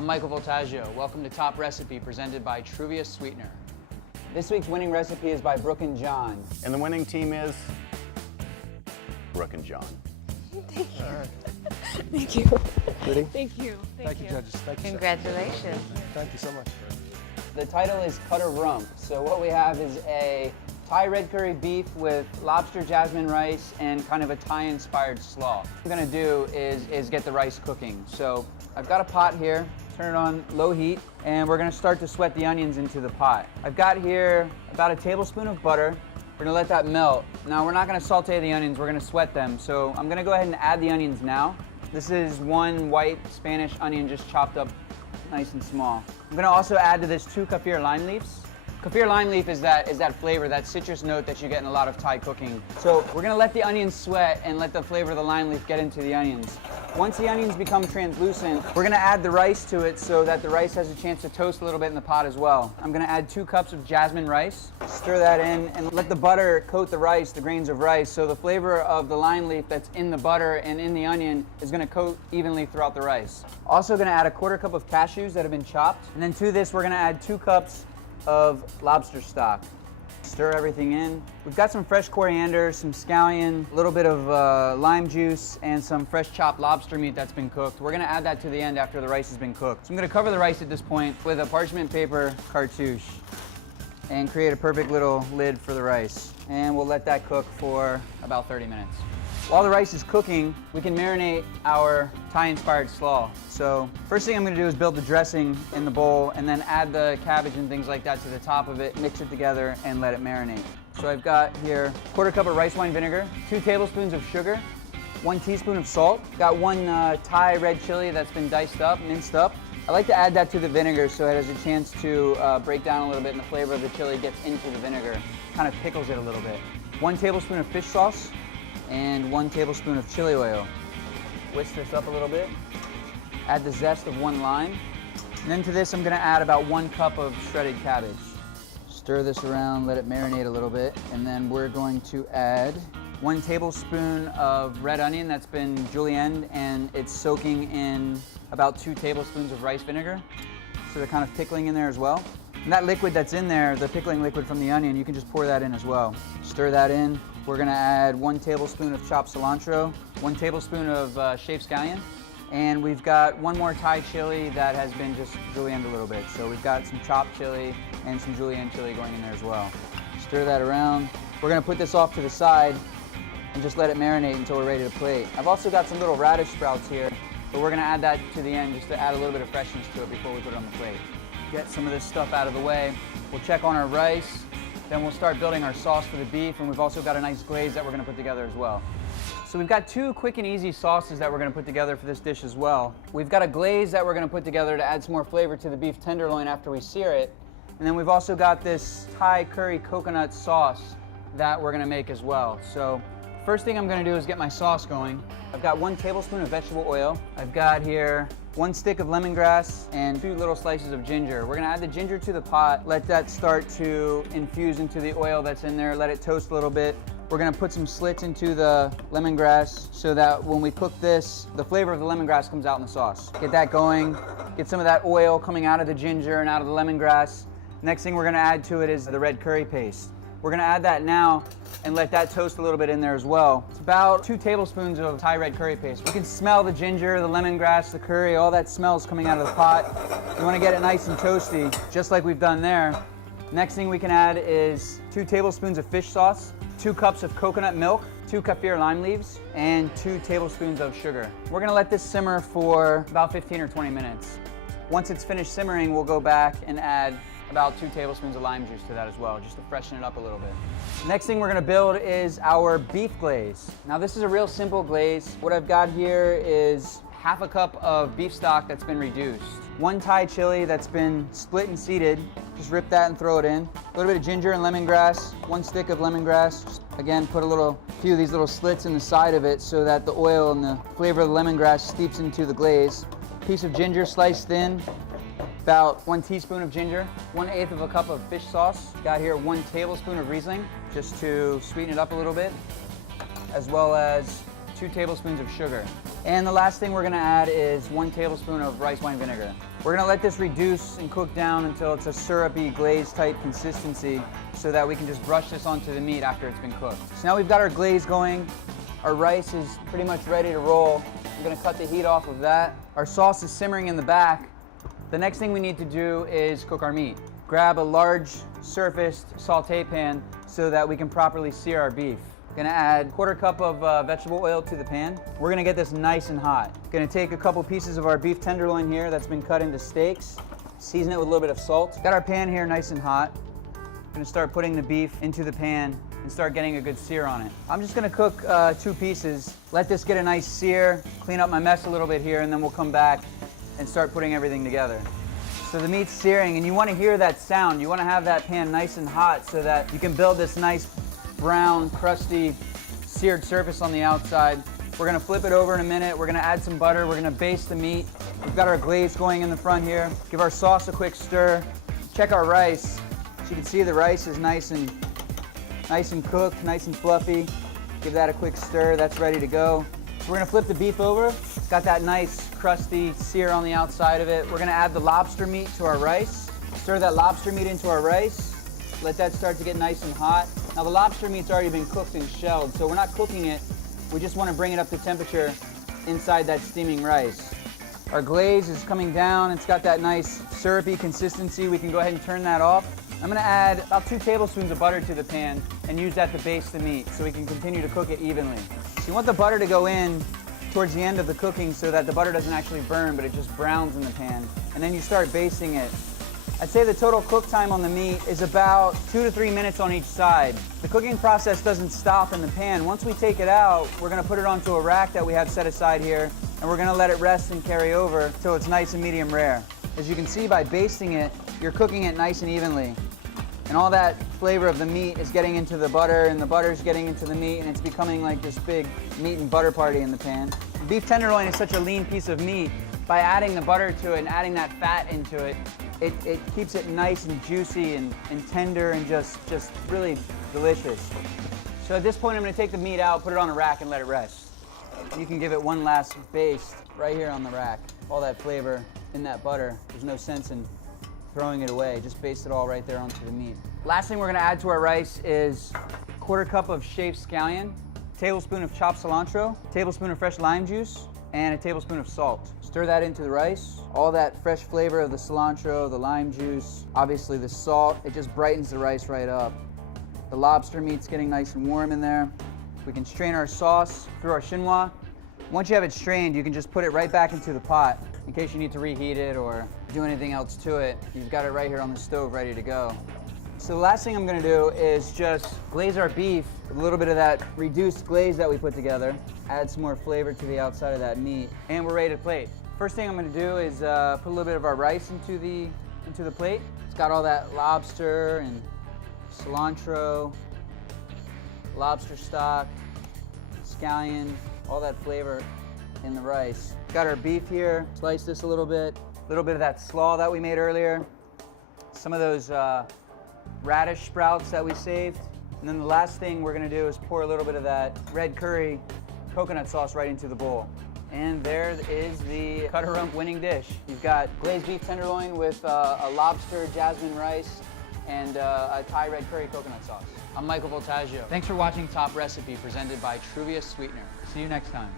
I'm Michael Voltaggio. Welcome to Top Recipe, presented by Truvia Sweetener. This week's winning recipe is by Brooke and John. And the winning team is Brooke and John. Thank you. All right. Thank you. Ready? Thank you. Thank you, judges. Thank you, sir. Congratulations. Thank you so much. The title is Cut or Rump. So what we have is a Thai red curry beef with lobster jasmine rice and kind of a Thai-inspired slaw. What I'm gonna do is get the rice cooking. So I've got a pot here, turn it on low heat, and we're gonna start to sweat the onions into the pot. I've got here about a tablespoon of butter. We're gonna let that melt. Now we're not gonna saute the onions, we're gonna sweat them. So I'm gonna go ahead and add the onions now. This is one white Spanish onion just chopped up nice and small. I'm gonna also add to this 2 kaffir lime leaves. Kaffir lime leaf is that flavor, that citrus note that you get in a lot of Thai cooking. So we're gonna let the onions sweat and let the flavor of the lime leaf get into the onions. Once the onions become translucent, we're gonna add the rice to it so that the rice has a chance to toast a little bit in the pot as well. I'm gonna add 2 cups of jasmine rice, stir that in, and let the butter coat the rice, the grains of rice, so the flavor of the lime leaf that's in the butter and in the onion is gonna coat evenly throughout the rice. Also gonna add a 1/4 cup of cashews that have been chopped, and then to this we're gonna add 2 cups of lobster stock. Stir everything in. We've got some fresh coriander, some scallion, a little bit of lime juice, and some fresh chopped lobster meat that's been cooked. We're gonna add that to the end after the rice has been cooked. So I'm gonna cover the rice at this point with a parchment paper cartouche and create a perfect little lid for the rice. And we'll let that cook for about 30 minutes. While the rice is cooking, we can marinate our Thai-inspired slaw. So first thing I'm gonna do is build the dressing in the bowl and then add the cabbage and things like that to the top of it, mix it together, and let it marinate. So I've got here 1/4 cup of rice wine vinegar, 2 tablespoons of sugar, 1 teaspoon of salt. Got 1 Thai red chili that's been diced up, minced up. I like to add that to the vinegar so it has a chance to break down a little bit and the flavor of the chili gets into the vinegar, kind of pickles it a little bit. 1 tablespoon of fish sauce, and 1 tablespoon of chili oil. Whisk this up a little bit. Add the zest of 1 lime. And then to this I'm gonna add about 1 cup of shredded cabbage. Stir this around, let it marinate a little bit, and then we're going to add 1 tablespoon of red onion that's been julienned and it's soaking in about 2 tablespoons of rice vinegar. So they're kind of pickling in there as well. And that liquid that's in there, the pickling liquid from the onion, you can just pour that in as well. Stir that in. We're gonna add 1 tablespoon of chopped cilantro, 1 tablespoon of shaved scallion, and we've got 1 more Thai chili that has been just julienned a little bit. So we've got some chopped chili and some julienne chili going in there as well. Stir that around. We're gonna put this off to the side and just let it marinate until we're ready to plate. I've also got some little radish sprouts here, but we're gonna add that to the end just to add a little bit of freshness to it before we put it on the plate. Get some of this stuff out of the way. We'll check on our rice. Then we'll start building our sauce for the beef, and we've also got a nice glaze that we're gonna put together as well. So we've got 2 quick and easy sauces that we're gonna put together for this dish as well. We've got a glaze that we're gonna put together to add some more flavor to the beef tenderloin after we sear it. And then we've also got this Thai curry coconut sauce that we're gonna make as well. So first thing I'm gonna do is get my sauce going. I've got 1 tablespoon of vegetable oil. I've got here 1 stick of lemongrass and 2 little slices of ginger. We're gonna add the ginger to the pot, let that start to infuse into the oil that's in there, let it toast a little bit. We're gonna put some slits into the lemongrass so that when we cook this, the flavor of the lemongrass comes out in the sauce. Get that going, get some of that oil coming out of the ginger and out of the lemongrass. Next thing we're gonna add to it is the red curry paste. We're gonna add that now and let that toast a little bit in there as well. It's about 2 tablespoons of Thai red curry paste. You can smell the ginger, the lemongrass, the curry, all that smells coming out of the pot. You wanna get it nice and toasty, just like we've done there. Next thing we can add is 2 tablespoons of fish sauce, 2 cups of coconut milk, 2 kaffir lime leaves, and 2 tablespoons of sugar. We're gonna let this simmer for about 15 or 20 minutes. Once it's finished simmering, we'll go back and add about 2 tablespoons of lime juice to that as well, just to freshen it up a little bit. Next thing we're gonna build is our beef glaze. Now this is a real simple glaze. What I've got here is 1/2 cup of beef stock that's been reduced, 1 Thai chili that's been split and seeded, just rip that and throw it in, a little bit of ginger and lemongrass, 1 stick of lemongrass, just, again put a few of these little slits in the side of it so that the oil and the flavor of the lemongrass steeps into the glaze, piece of ginger sliced thin, about 1 teaspoon of ginger, 1/8 of a cup of fish sauce. Got here 1 tablespoon of Riesling, just to sweeten it up a little bit, as well as 2 tablespoons of sugar. And the last thing we're gonna add is 1 tablespoon of rice wine vinegar. We're gonna let this reduce and cook down until it's a syrupy glaze type consistency so that we can just brush this onto the meat after it's been cooked. So now we've got our glaze going. Our rice is pretty much ready to roll. I'm gonna cut the heat off of that. Our sauce is simmering in the back. The next thing we need to do is cook our meat. Grab a large surfaced saute pan so that we can properly sear our beef. Gonna add 1/4 cup of vegetable oil to the pan. We're gonna get this nice and hot. Gonna take a couple pieces of our beef tenderloin here that's been cut into steaks. Season it with a little bit of salt. Got our pan here nice and hot. Gonna start putting the beef into the pan and start getting a good sear on it. I'm just gonna cook 2 pieces. Let this get a nice sear, clean up my mess a little bit here, and then we'll come back and start putting everything together. So the meat's searing, and you wanna hear that sound. You wanna have that pan nice and hot so that you can build this nice brown, crusty, seared surface on the outside. We're gonna flip it over in a minute. We're gonna add some butter. We're gonna baste the meat. We've got our glaze going in the front here. Give our sauce a quick stir. Check our rice. As you can see, the rice is nice and cooked, nice and fluffy. Give that a quick stir. That's ready to go. So we're gonna flip the beef over. It's got that nice, crusty sear on the outside of it. We're gonna add the lobster meat to our rice. Stir that lobster meat into our rice. Let that start to get nice and hot. Now the lobster meat's already been cooked and shelled, so we're not cooking it. We just want to bring it up to temperature inside that steaming rice. Our glaze is coming down. It's got that nice syrupy consistency. We can go ahead and turn that off. I'm gonna add about 2 tablespoons of butter to the pan and use that to baste the meat so we can continue to cook it evenly. So you want the butter to go in towards the end of the cooking so that the butter doesn't actually burn, but it just browns in the pan. And then you start basting it. I'd say the total cook time on the meat is about 2 to 3 minutes on each side. The cooking process doesn't stop in the pan. Once we take it out, we're gonna put it onto a rack that we have set aside here, and we're gonna let it rest and carry over till it's nice and medium rare. As you can see, by basting it, you're cooking it nice and evenly. And all that flavor of the meat is getting into the butter, and the butter's getting into the meat, and it's becoming like this big meat and butter party in the pan. Beef tenderloin is such a lean piece of meat. By adding the butter to it and adding that fat into it, it keeps it nice and juicy and tender and just really delicious. So at this point, I'm gonna take the meat out, put it on a rack, and let it rest. You can give it one last baste right here on the rack. All that flavor in that butter, there's no sense in throwing it away. Just baste it all right there onto the meat. Last thing we're gonna add to our rice is 1/4 cup of shaved scallion, tablespoon of chopped cilantro, tablespoon of fresh lime juice, and a tablespoon of salt. Stir that into the rice. All that fresh flavor of the cilantro, the lime juice, obviously the salt, it just brightens the rice right up. The lobster meat's getting nice and warm in there. We can strain our sauce through our chinois. Once you have it strained, you can just put it right back into the pot in case you need to reheat it or do anything else to it. You've got it right here on the stove ready to go. So the last thing I'm gonna do is just glaze our beef with a little bit of that reduced glaze that we put together. Add some more flavor to the outside of that meat, and we're ready to plate. First thing I'm gonna do is put a little bit of our rice into the plate. It's got all that lobster and cilantro, lobster stock, scallion, all that flavor in the rice. Got our beef here. Slice this a little bit of that slaw that we made earlier. Some of those radish sprouts that we saved. And then the last thing we're gonna do is pour a little bit of that red curry coconut sauce right into the bowl. And there is the Cutter Rump winning dish. You've got glazed beef tenderloin with a lobster jasmine rice and a Thai red curry coconut sauce. I'm Michael Voltaggio. Thanks for watching Top Recipe presented by Truvia Sweetener. See you next time.